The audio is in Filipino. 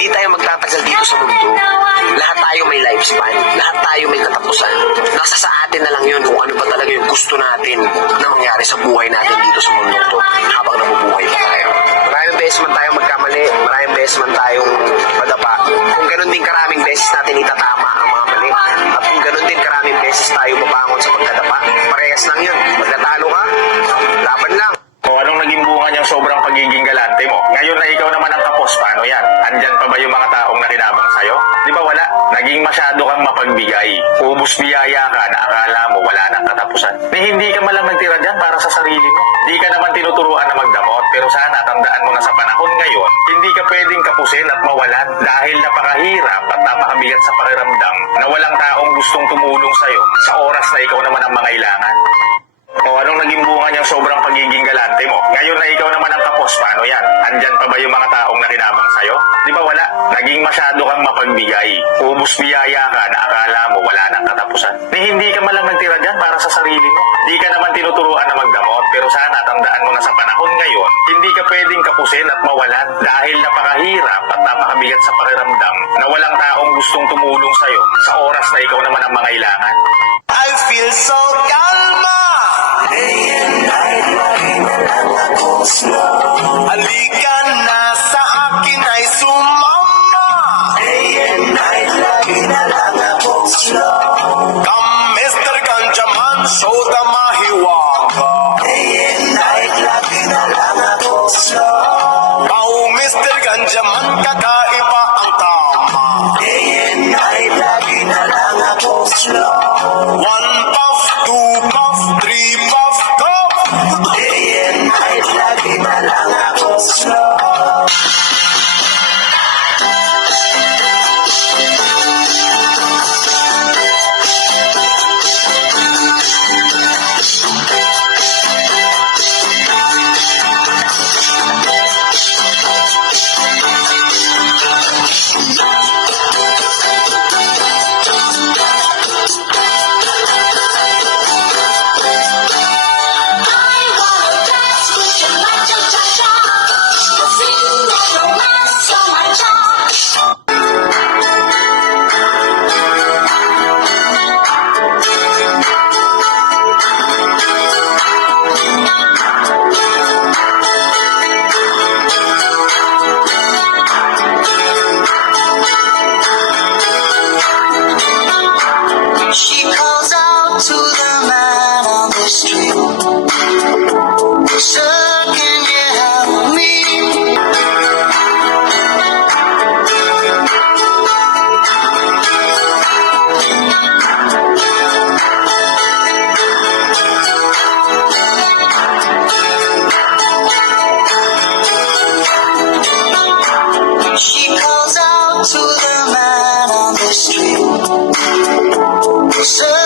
Di tayo magtatagal dito sa mundo. Lahat tayo may lifespan. Lahat tayo may katapusan. Nasa sa atin na lang yun kung ano ba talaga yung gusto natin na mangyari sa buhay natin dito sa mundo to habang nabubuhay pa tayo. Maraming beses man tayong magkamali. Maraming beses man tayong madapa. Kung ganun din karaming beses natin itatama ang mga mali. At kung ganun din karaming beses tayo mabangon sa pagkadapa. Parehas lang yun. Pag natalo ka, laban lang. O anong naging bunga niyang sobrang pagiging galante mo? Ngayon na ikaw naman ang kapos, paano yan? Andyan pa ba yung mga taong nakinabang sa'yo? Di ba wala? Naging masyado kang mapagbigay. Ubus biyaya ka na akala mo wala nang katapusan. Hindi ka malang nagtira dyan para sa sarili mo. Di ka naman tinuturuan na magdamot. Pero sana tandaan mo na sa panahon ngayon, hindi ka pwedeng kapusin at mawalan dahil napakahirap at napakabigat sa pakiramdam na walang taong gustong tumulong sa'yo sa oras na ikaw naman ang mangailangan. O anong naging bunga niyang sobrang pagiging galante mo? Ngayon na ikaw naman ang kapos, paano yan? Andyan pa ba yung mga taong nakinabang sa'yo? Di ba wala? Naging masyado kang mapagbigay. Ubus biyaya ka na akala mo wala nang katapusan. Hindi ka malang nagtira dyan para sa sarili mo. Di ka naman tinuturuan na magdamot. Pero sana tandaan mo na sa panahon ngayon, hindi ka pwedeng kapusin at mawalan dahil napakahirap at napakabigat sa pakiramdam na walang taong gustong tumulong sa'yo sa oras na ikaw naman ang mangailangan. I feel so calma. Day and night, lagi na lang ako slow. Halika na sa akin ay sumama. Day and night, lagi na lang ako slow. Come, Mr. Ganjaman, show the mahiwaga. Day and night, lagi na lang ako slow. Wow, Mr. Ganjaman, kakaiba ang tama. Day and night, lagi na lang ako slow. One puff, two puff, three puff, go! Day and night, lagi na lang ako slow. She calls out to the man on the street. Sir, can you help me? She calls out to the man on the street. Sir,